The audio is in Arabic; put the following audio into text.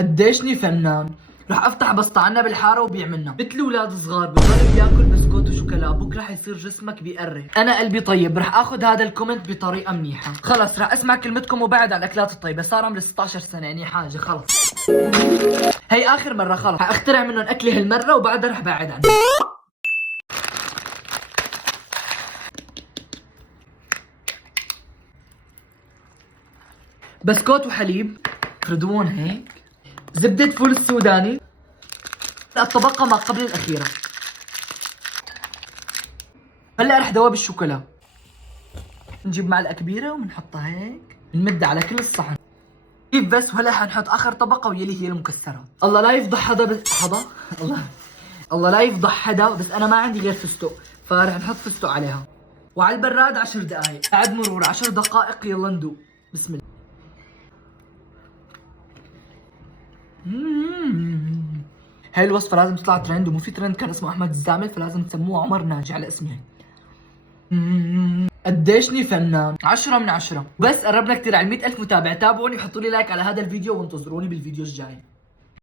قديشني فنان. رح افتح بسطعنا بالحاره وبيع منها مثل اولاد صغار، بضل بياكل بسكوت وشوكولا، بكره حيصير جسمك بيقري. انا قلبي طيب، رح اخذ هذا الكومنت بطريقه منيحه. خلص رح اسمع كلمتكم وبعد عن الاكلات الطيبه، صار عمري 16 سنه يعني حاجه خلص. هي اخر مره خلص، حاخترع منهم اكلي هالمره وبعدها رح بعد عنه. بسكوت وحليب فردون هيك، زبدة فول السوداني، الطبقة ما قبل الأخيرة. هلا رح دوب الشوكولا، نجيب معلقة كبيرة وبنحطها هيك، بنمدها على كل الصحن. كيف بس، وهلا حنحط آخر طبقة واللي هي المكسرات. الله لا يفضح حدا، بس الله لا يفضح حدا، بس أنا ما عندي غير فستق، فرح نحط فستق عليها. وعلى البراد 10 دقايق، بعد مرور 10 دقائق يلا ندوق. بسم الله. هاي الوصفة لازم تطلع ترند، ومو في ترند كان اسمه أحمد الزامل، فلازم تسموه عمر ناجي على اسمي هيك. قديشني فنان، 10 من 10. بس قربنا كتير على 100,000 متابع، تابعوني وحطوا لي لايك على هذا الفيديو وانتظروني بالفيديو الجاي.